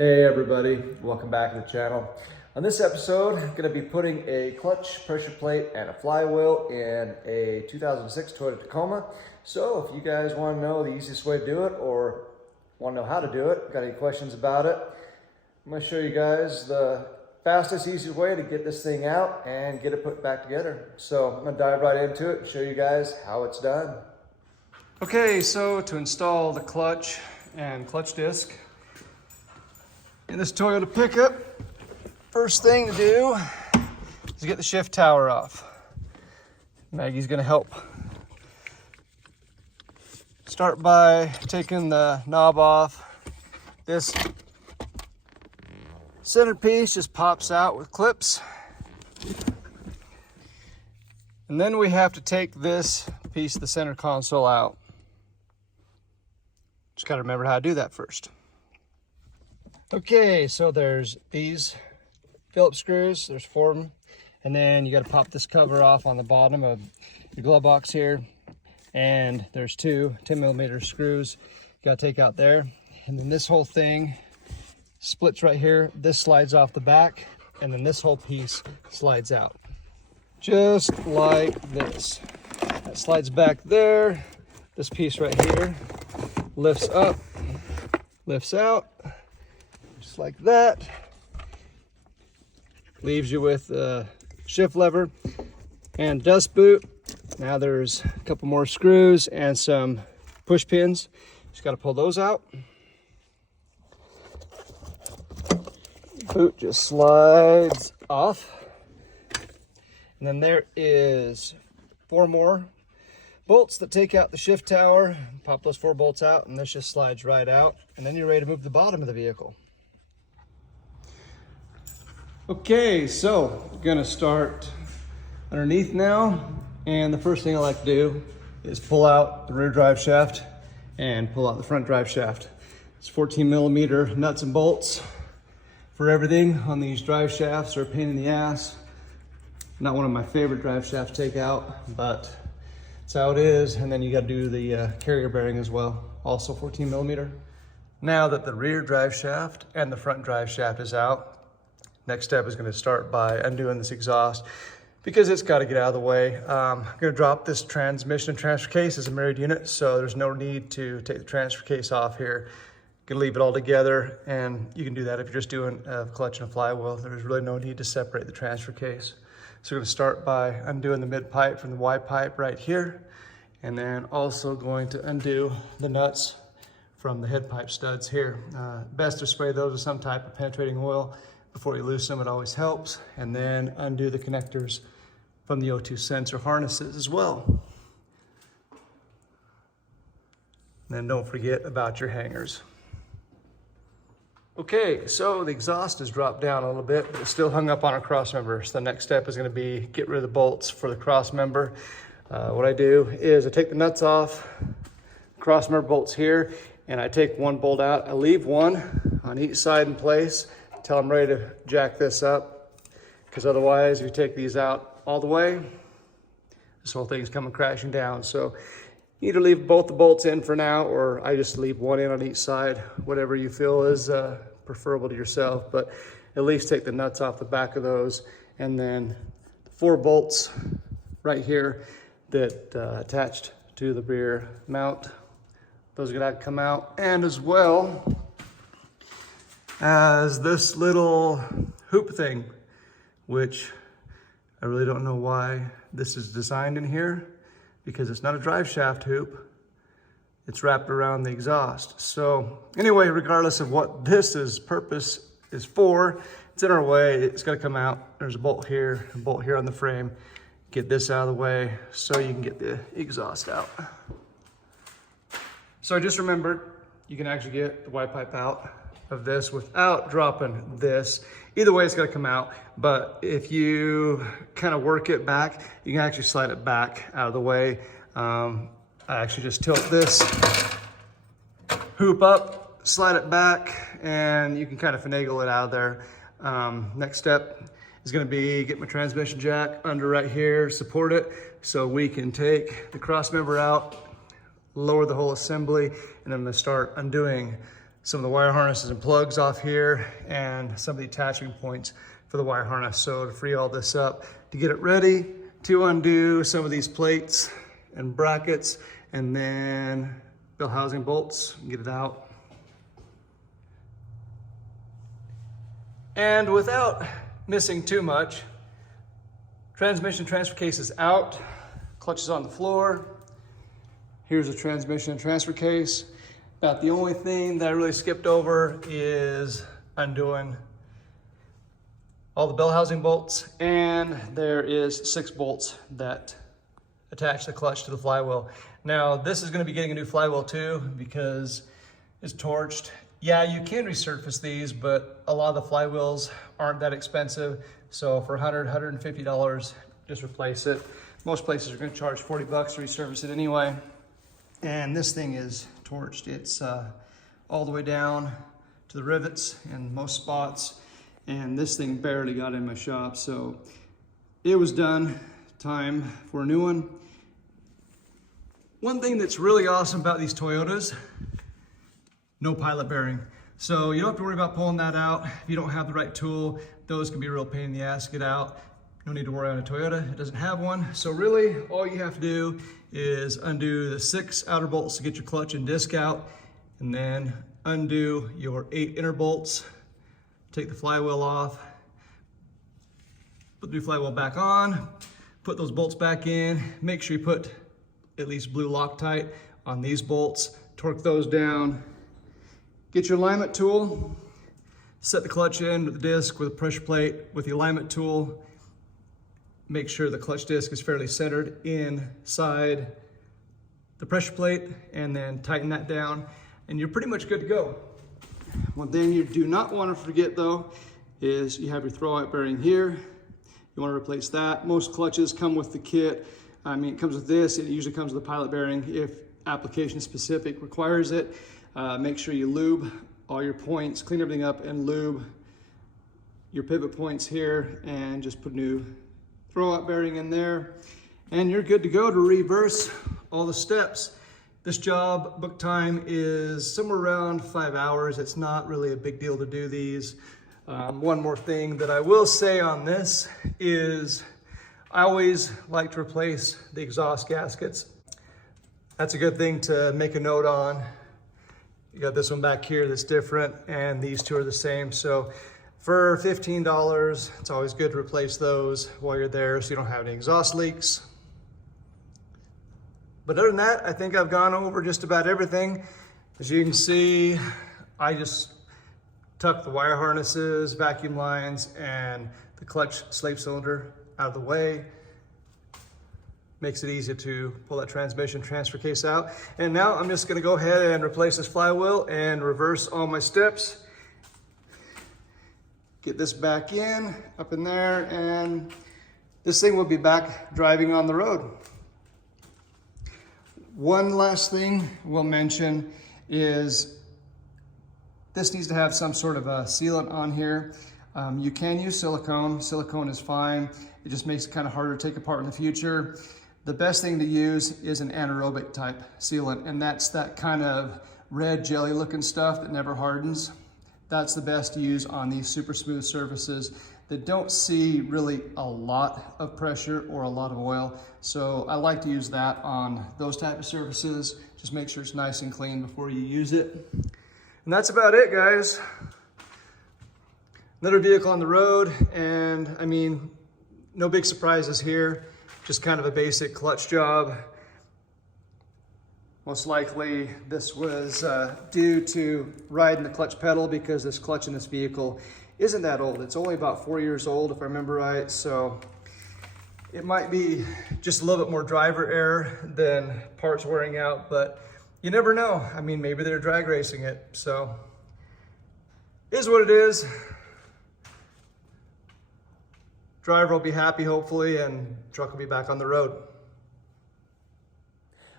Hey everybody, welcome back to the channel. On this episode, I'm going to be putting a clutch, pressure plate, and a flywheel in a 2006 Toyota Tacoma. So if you guys want to know the easiest way to do it or want to know how to do it, got any questions about it, I'm going to show you guys the fastest, easiest way to get this thing out and get it put back together. So I'm going to dive right into it and show you guys how it's done. Okay, so to install the clutch and clutch disc in this Toyota pickup, first thing to do is get the shift tower off. Maggie's gonna help. Start by taking the knob off. This centerpiece just pops out with clips. And then we have to take this piece of the center console out. Just gotta remember how to do that first. Okay, so there's these Phillips screws, there's 4 of them, and then you got to pop this cover off on the bottom of your glove box here, and there's 2 10mm screws you got to take out there, and then this whole thing splits right here. This slides off the back, and then this whole piece slides out, just like this. That slides back there. This piece right here lifts up, lifts out, just like that. Leaves you with a shift lever and dust boot. Now there's a couple more screws and some push pins. Just got to pull those out. Boot just slides off. And then there is 4 more bolts that take out the shift tower. Pop those 4 bolts out and this just slides right out. And then you're ready to move the bottom of the vehicle. Okay, so we're gonna start underneath now, and the first thing I like to do is pull out the rear drive shaft and pull out the front drive shaft. It's 14mm nuts and bolts for everything on these drive shafts. Are a pain in the ass. Not one of my favorite drive shafts to take out, but that's how it is. And then you got to do the carrier bearing as well, also 14mm. Now that the rear drive shaft and the front drive shaft is out, next step is going to start by undoing this exhaust because it's got to get out of the way. I'm going to drop this transmission and transfer case as a married unit, so there's no need to take the transfer case off here. You can leave it all together, and you can do that if you're just doing a clutch and a flywheel. There's really no need to separate the transfer case. So we're going to start by undoing the mid pipe from the Y pipe right here, and then also going to undo the nuts from the head pipe studs here. Best to spray those with some type of penetrating oil before you loosen them. It always helps. And then undo the connectors from the O2 sensor harnesses as well. And then don't forget about your hangers. Okay, so the exhaust has dropped down a little bit, but it's still hung up on our cross member. So the next step is going to be get rid of the bolts for the cross member. What I do is I take the nuts off, cross member bolts here, and I take 1 bolt out. I leave 1 on each side in place until I'm ready to jack this up, because otherwise if you take these out all the way, this whole thing's coming crashing down. So you either leave both the bolts in for now, or I just leave 1 in on each side, whatever you feel is preferable to yourself. But at least take the nuts off the back of those, and then 4 bolts right here that attached to the rear mount. Those are gonna come out, and as well as this little hoop thing, which I really don't know why this is designed in here, because it's not a drive shaft hoop. It's wrapped around the exhaust. So anyway, regardless of what this purpose is for, it's in our way. It's got to come out. There's a bolt here on the frame. Get this out of the way so you can get the exhaust out. So I just remembered you can actually get the Y pipe out of this without dropping this. Either way, it's gonna come out, but if you kind of work it back, you can actually slide it back out of the way. I actually just tilt this hoop up, slide it back, and you can kind of finagle it out of there. Next step is gonna be get my transmission jack under right here, support it, so we can take the cross member out, lower the whole assembly, and I'm gonna start undoing some of the wire harnesses and plugs off here and some of the attachment points for the wire harness. So to free all this up, to get it ready to undo some of these plates and brackets, and then bell housing bolts, get it out. And without missing too much, transmission transfer case is out, clutch is on the floor. Here's a transmission and transfer case. About the only thing that I really skipped over is undoing all the bell housing bolts, and there is 6 bolts that attach the clutch to the flywheel. Now, this is gonna be getting a new flywheel too because it's torched. Yeah, you can resurface these, but a lot of the flywheels aren't that expensive. So for $100, $150, just replace it. Most places are gonna charge $40 to resurface it anyway. And this thing is torched. It's all the way down to the rivets in most spots. And this thing barely got in my shop. So it was done, time for a new one. One thing that's really awesome about these Toyotas, no pilot bearing. So you don't have to worry about pulling that out. If you don't have the right tool, those can be a real pain in the ass to get out. No need to worry on a Toyota, it doesn't have one. So really, all you have to do is undo the 6 outer bolts to get your clutch and disc out, and then undo your 8 inner bolts. Take the flywheel off, put the new flywheel back on, put those bolts back in. Make sure you put at least blue Loctite on these bolts, torque those down. Get your alignment tool, set the clutch in with the disc with a pressure plate with the alignment tool. Make sure the clutch disc is fairly centered inside the pressure plate, and then tighten that down, and you're pretty much good to go. One thing you do not want to forget though is you have your throwout bearing here. You want to replace that. Most clutches come with the kit. I mean, it comes with this. It usually comes with a pilot bearing if application specific requires it. Make sure you lube all your points, clean everything up, and lube your pivot points here, and just put new throwout bearing in there, and you're good to go to reverse all the steps. This job book time is somewhere around 5 hours. It's not really a big deal to do these. One more thing that I will say on this is I always like to replace the exhaust gaskets. That's a good thing to make a note on. You got this one back here that's different, and these two are the same. So for $15, it's always good to replace those while you're there so you don't have any exhaust leaks. But other than that, I think I've gone over just about everything. As you can see, I just tucked the wire harnesses, vacuum lines, and the clutch slave cylinder out of the way. Makes it easy to pull that transmission transfer case out. And now I'm just gonna go ahead and replace this flywheel and reverse all my steps. Get this back in, up in there, and this thing will be back driving on the road. One last thing we'll mention is this needs to have some sort of a sealant on here. You can use silicone. Silicone is fine. It just makes it kind of harder to take apart in the future. The best thing to use is an anaerobic type sealant, and that's that kind of red jelly looking stuff that never hardens. That's the best to use on these super smooth surfaces that don't see really a lot of pressure or a lot of oil. So I like to use that on those type of surfaces. Just make sure it's nice and clean before you use it. And that's about it, guys. Another vehicle on the road, and I mean, no big surprises here. Just kind of a basic clutch job. Most likely this was due to riding the clutch pedal, because this clutch in this vehicle isn't that old. It's only about 4 years old, if I remember right. So it might be just a little bit more driver error than parts wearing out, but you never know. I mean, maybe they're drag racing it. So it is what it is. Driver will be happy, hopefully, and truck will be back on the road.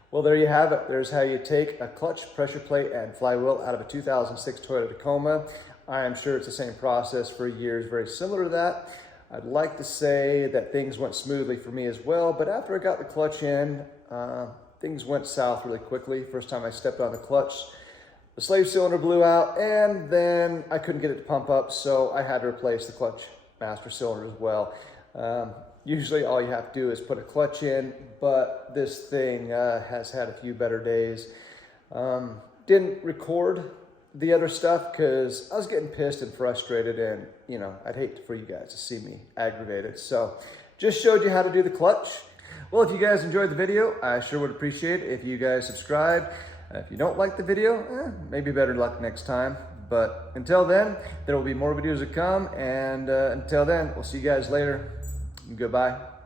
Well, there you have it. There's how you take a clutch, pressure plate, and flywheel out of a 2006 Toyota Tacoma. I am sure it's the same process for years, very similar to that. I'd like to say that things went smoothly for me as well, but after I got the clutch in, things went south really quickly. First time I stepped on the clutch, the slave cylinder blew out, and then I couldn't get it to pump up, so I had to replace the clutch master cylinder as well. Usually all you have to do is put a clutch in, but this thing has had a few better days. Didn't record the other stuff because I was getting pissed and frustrated, and you know, I'd hate for you guys to see me aggravated. So just showed you how to do the clutch. Well, if you guys enjoyed the video, I sure would appreciate it if you guys subscribe. If you don't like the video, maybe better luck next time. But until then, there will be more videos to come. And until then, we'll see you guys later. Goodbye.